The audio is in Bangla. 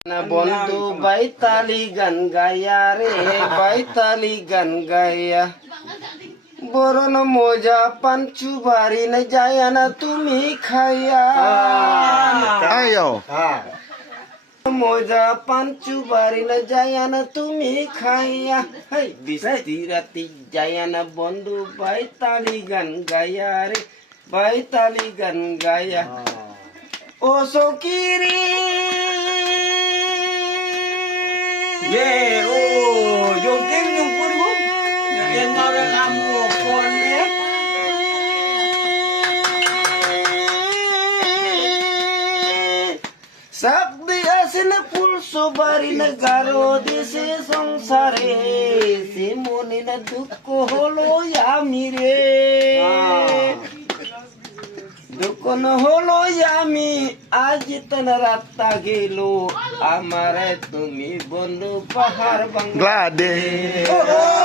না বন্ধু বাইতালি গান গায়া রে বাইতালি গান গায়া বরণ মজা পাঞ্চু বাড়ি না যায় না তুমি খাইয়া Ayo. মজা পাঞ্চু বাড়ি না যায় না তুমি খাইয়া হাই বৃষ্টি রাতি যায় না বন্ধু বাইতালি গান গায়া রে বাইতালি গান গায়া ও সকিরি Yung tim yung puri mo. Yung orang amo kon ya. Sakti asin pulso bari nagaro dise sangsare simoni na dukko holo yami re dukko na holo yami aji tana ratta gelo amare tumi bondu pahar bangla Glade. oh, oh.